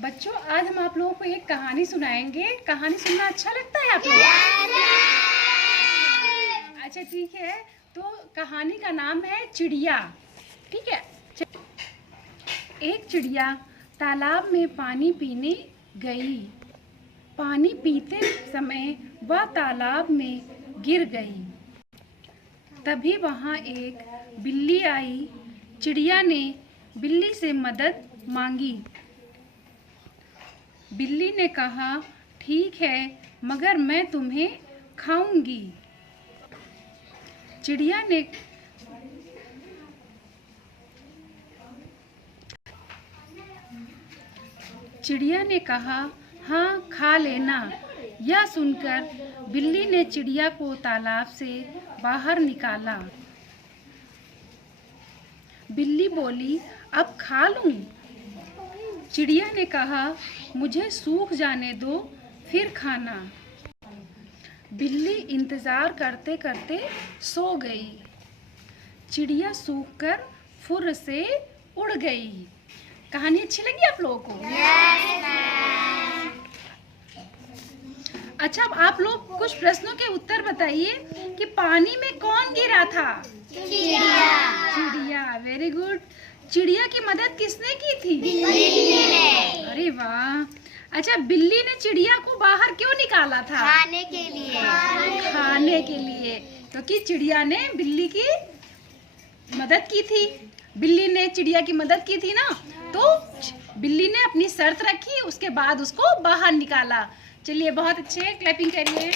बच्चों, आज हम आप लोगों को एक कहानी सुनाएंगे। कहानी सुनना अच्छा लगता है आप लोगों को? अच्छा ठीक है, तो कहानी का नाम है चिड़िया। ठीक है। एक चिड़िया तालाब में पानी पीने गई। पानी पीते समय वह तालाब में गिर गई। तभी वहाँ एक बिल्ली आई। चिड़िया ने बिल्ली से मदद मांगी। बिल्ली ने कहा, ठीक है, मगर मैं तुम्हें खाऊंगी। चिड़िया ने कहा, हाँ, खा लेना। यह सुनकर बिल्ली ने चिड़िया को तालाब से बाहर निकाला। बिल्ली बोली, अब खा लूं? चिड़िया ने कहा, मुझे सूख जाने दो, फिर खाना। बिल्ली इंतजार करते करते सो गई। चिड़िया सूखकर फुर्र से उड़ गई। कहानी अच्छी लगी आप लोगों को? अच्छा, अब आप लोग कुछ प्रश्नों के उत्तर बताइए कि पानी में कौन गिरा था? चिड़िया। Very good. चिड़िया की मदद किसने की थी? बिल्ली ने। अरे वाह। अच्छा, बिल्ली ने चिड़िया को बाहर क्यों निकाला था? खाने के लिए। खाने के लिए, क्योंकि चिड़िया ने बिल्ली की मदद की थी। बिल्ली ने चिड़िया की मदद की थी ना, तो बिल्ली ने अपनी शर्त रखी, उसके बाद उसको बाहर निकाला। चलिए, बहुत अच्छे, क्लैपिंग करिए।